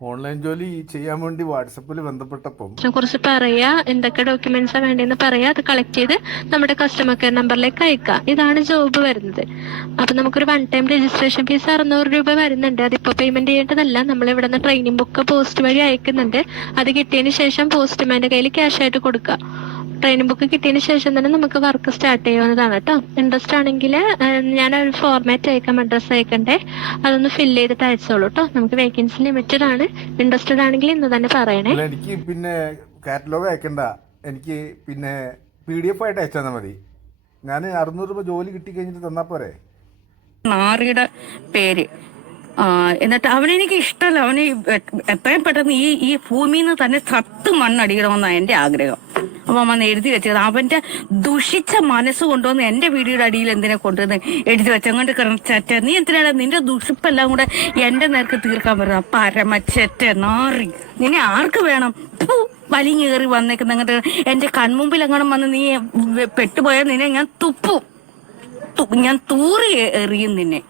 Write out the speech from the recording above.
Online ജോലി ചെയ്യാൻ വേണ്ടി വാട്സപ്പിൽ ബന്ധപ്പെട്ടപ്പം കുറിച്ച് പറയാ, എന്തൊക്കെ ഡോക്യുമെന്റ്സാ വേണ്ടതെന്ന് പറയാ, അത് കളക്ട് ചെയ്ത് നമ്മുടെ കസ്റ്റമർ കെയർ നമ്പറിലേക്ക് അയക്കാം. ഇതാണ് ജോബ് വരുന്നത്. അപ്പൊ നമുക്കൊരു വൺ ടൈം രജിസ്ട്രേഷൻ ഫീസ് 600 രൂപ വരുന്നുണ്ട്. അതിപ്പോ പേയ്മെന്റ് ചെയ്യേണ്ടതല്ല. നമ്മൾ ഇവിടെ നിന്ന് ട്രെയിനിങ് ബുക്ക് പോസ്റ്റ് വഴി അയക്കുന്നുണ്ട്. അത് കിട്ടിയതിന് ശേഷം പോസ്റ്റ്മാന്റെ കയ്യിൽ ക്യാഷ് ആയിട്ട് കൊടുക്കുക. ട്രെയിനിങ് ബുക്ക് കിട്ടിയതിന് ശേഷം തന്നെ നമുക്ക് വർക്ക് സ്റ്റാർട്ട് ചെയ്യാവുന്നതാണ് കേട്ടോ. ഇൻട്രസ്റ്റ് ആണെങ്കിൽ ഞാനൊരു ഫോർമാറ്റ് അയക്കാം, അഡ്രസ്സ് അയക്കണ്ടേ, അതൊന്ന് ഫില്ല് ചെയ്തിട്ട് അയച്ചോളൂ കേട്ടോ. നമുക്ക് വേക്കൻസി ലിമിറ്റഡ് ആണ്. ഇൻട്രസ്റ്റഡ് ആണെങ്കിൽ ഇന്ന് തന്നെ പറയണേ. അല്ല, എനിക്ക് പിന്നെ കാറ്റലോഗ് അയക്കണ്ട, എനിക്ക് പിന്നെ PDF ആയിട്ട് അയച്ചാൽ മതി. ഞാൻ 600 രൂപ ജോലി കിട്ടി കഴിഞ്ഞിട്ട് തന്നാൽ പോരെ? നാറിയുടെ പേര്. എന്നിട്ട് അവനെനിക്ക് ഇഷ്ടമല്ല. അവന് എത്രയും പെട്ടെന്ന് ഈ ഭൂമിയിൽ നിന്ന് തന്നെ സത്ത് മണ്ണടിക്കണമെന്നാണ് എൻ്റെ ആഗ്രഹം. അപ്പൊ അമ്മ എഴുതി വെച്ചത് അവന്റെ ദുഷിച്ച മനസ്സ് കൊണ്ടുവന്ന് എന്റെ വീഡിയോയുടെ അടിയിൽ എന്തിനെ കൊണ്ടുവന്ന് എഴുതി വെച്ചങ്ങോട്ട് ചെറ്റ, നീ എന്തിനാണ് നിന്റെ ദുഷിപ്പെല്ലാം കൂടെ എന്റെ നേർക്ക് തീർക്കാൻ പറ്റുന്ന പരമച്ചെറ്റ നാറി. നിന്നെ ആർക്ക് വേണം? വലിഞ്ഞു കയറി വന്നേക്കുന്ന അങ്ങോട്ട് എന്റെ കൺമുമ്പിൽ എങ്ങാനും വന്ന് നീ പെട്ടുപോയാൽ നിന്നെ ഞാൻ തുപ്പും, ഞാൻ തൂറി എറിയും നിന്നെ.